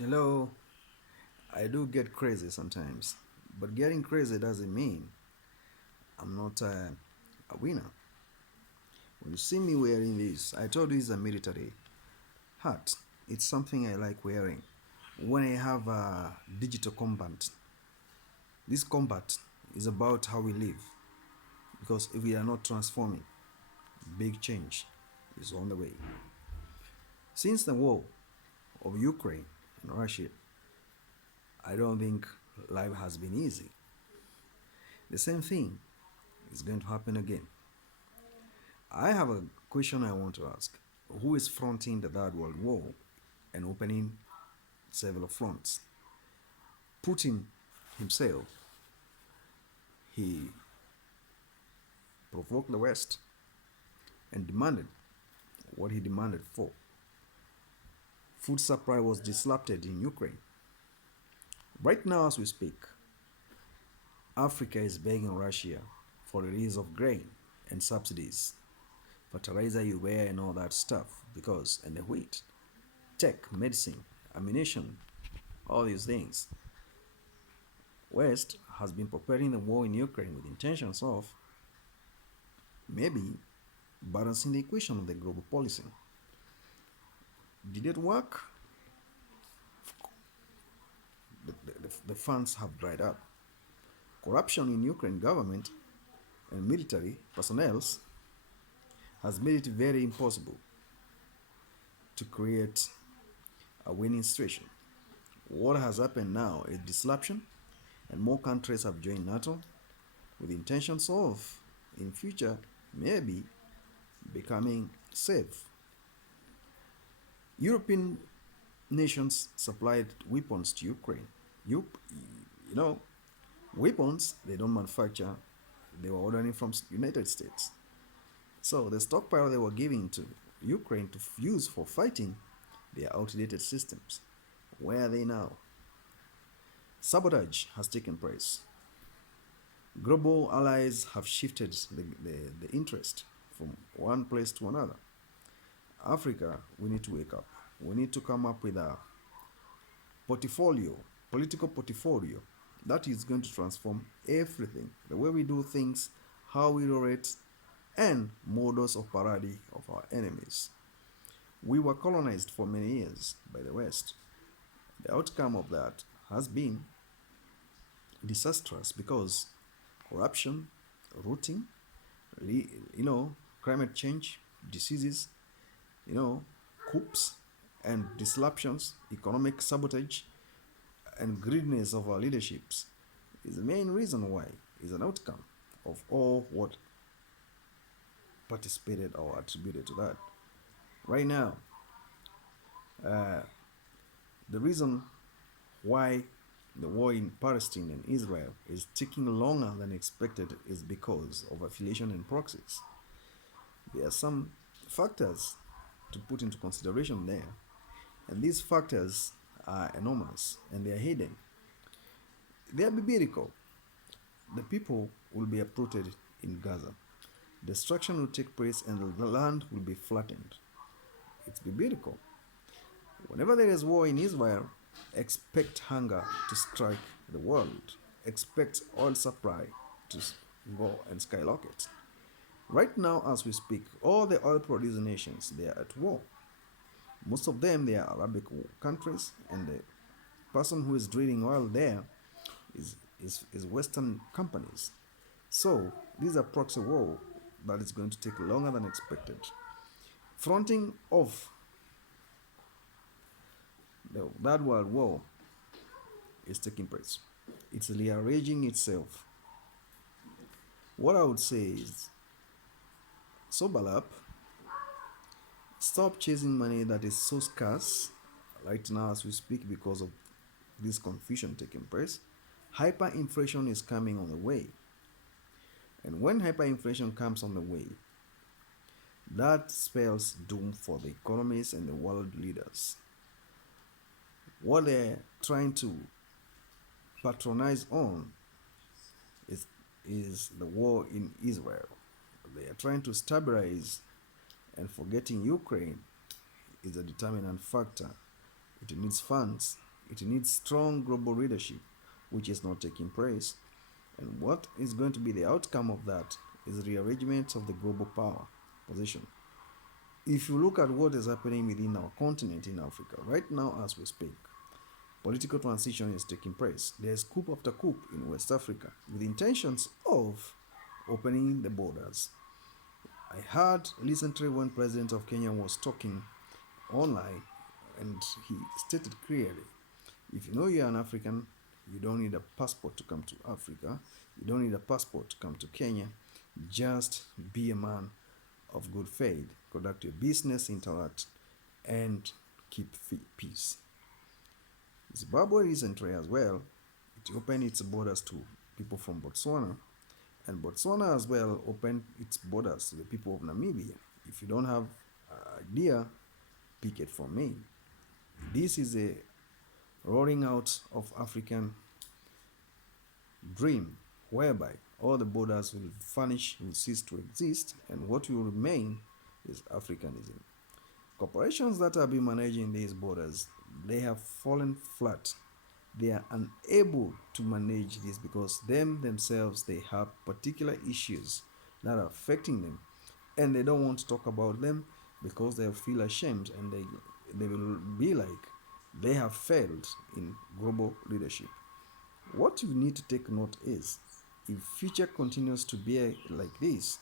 Hello, I do get crazy sometimes, but getting crazy doesn't mean I'm not a winner. When you see me wearing this, I told you it's a military hat. It's something I like wearing. When I have a digital combat, this combat is about how we live. Because if we are not transforming, big change is on the way. Since the war of Ukraine and Russia, I don't think life has been easy. The same thing is going to happen again. I have a question I want to ask. Who is fronting the Third World War and opening several fronts? Putin himself, he provoked the West and demanded what he demanded for. Food supply was disrupted in Ukraine. Right now, as we speak, Africa is begging Russia for the release of grain and subsidies, fertilizer, urea, and all that stuff because, and the wheat, tech, medicine, ammunition, all these things. West has been preparing the war in Ukraine with intentions of maybe balancing the equation of the global policy. Did it work? The funds have dried up. Corruption in Ukraine government and military personnel has made it very impossible to create a winning situation. What has happened now is disruption, and more countries have joined NATO with intentions of, in future, maybe becoming safe. European nations supplied weapons to Ukraine. You, you know, weapons they don't manufacture, they were ordering from United States. So the stockpile they were giving to Ukraine to use for fighting their outdated systems. Where are they now? Sabotage has taken place. Global allies have shifted the interest from one place to another. Africa, we need to wake up. We need to come up with a portfolio, political portfolio that is going to transform everything. The way we do things, how we operate, and modus operandi of our enemies. We were colonized for many years by the West. The outcome of that has been disastrous because corruption, rooting, climate change, diseases, you know, coups and disruptions, economic sabotage, and greediness of our leaderships is the main reason why is an outcome of all what participated or attributed to that. Right now, uh, the reason why the war in Palestine and Israel is taking longer than expected is because of affiliation and proxies. There are some factors to put into consideration there, and these factors are enormous and they are hidden. They are biblical. The people will be uprooted in Gaza. Destruction will take place and the land will be flattened. It's biblical. Whenever there is war in Israel, expect hunger to strike the world. Expect oil supply to go and skyrocket. Right now, as we speak, all the oil producing nations they are at war. Most of them they are Arabic countries, and the person who is drilling oil there is Western companies. So these are proxy war that is going to take longer than expected. Fronting of the Third World War is taking place. It's rearranging itself. What I would say is sober up, stop chasing money that is so scarce right now as we speak because of this confusion taking place. Hyperinflation is coming on the way. And when hyperinflation comes on the way, that spells doom for the economies and the world leaders. What they're trying to patronize on is the war in Israel. They are trying to stabilize and forgetting Ukraine is a determinant factor. It needs funds It needs strong global leadership, which is not taking place. And what is going to be the outcome of that is rearrangement of the global power position. If you look at what is happening within our continent in Africa right now as we speak, political transition is taking place. There's coup after coup in West Africa with intentions of opening the borders. I heard recently when President of Kenya was talking online, and he stated clearly, if you know you're an African, you don't need a passport to come to Africa. You don't need a passport to come to Kenya. Just be a man of good faith, conduct your business, interact, and keep peace. Zimbabwe recently as well, it opened its borders to people from Botswana, and Botswana as well opened its borders to the people of Namibia. If you don't have an idea, pick it from me. This is a rolling out of African dream whereby all the borders will vanish, will cease to exist, and what will remain is Africanism. Corporations that have been managing these borders, they have fallen flat. They are unable to manage this because themselves, they have particular issues that are affecting them, and they don't want to talk about them because they feel ashamed, and they will be like they have failed in global leadership. What you need to take note is, if future continues to be like this,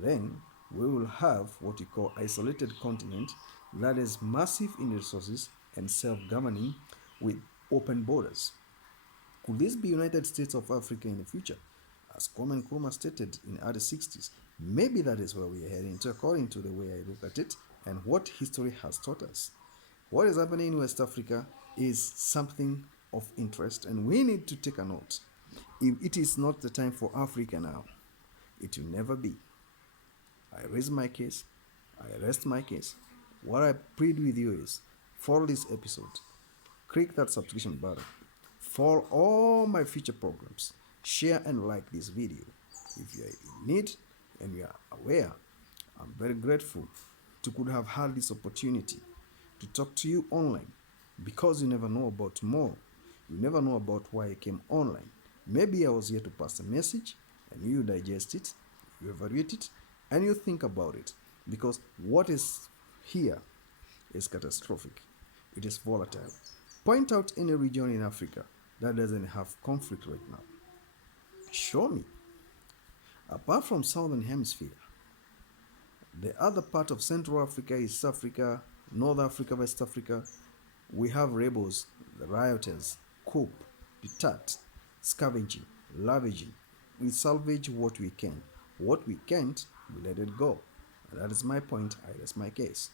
then we will have what we call isolated continent that is massive in resources and self-governing with open borders. Could this be United States of Africa in the future? As Kwame Nkrumah stated in the early 60s, maybe that is where we are heading to according to the way I look at it and what history has taught us. What is happening in West Africa is something of interest, and we need to take a note. If it is not the time for Africa now, it will never be. I raise my case, I rest my case. What I plead with you is, follow this episode, click that subscription button, follow all my future programs, share and like this video. If you are in need and you are aware, I'm very grateful to could have had this opportunity to talk to you online, because you never know about tomorrow. You never know about why I came online. Maybe I was here to pass a message and you digest it, you evaluate it, and you think about it, because what is here is catastrophic. It is volatile. Point out any region in Africa that doesn't have conflict right now. Show me. Apart from Southern Hemisphere, the other part of Central Africa, East Africa, North Africa, West Africa, we have rebels, the rioters, coup, pitat, scavenging, ravaging. We salvage what we can. What we can't, we let it go. And that is my point. I rest my case.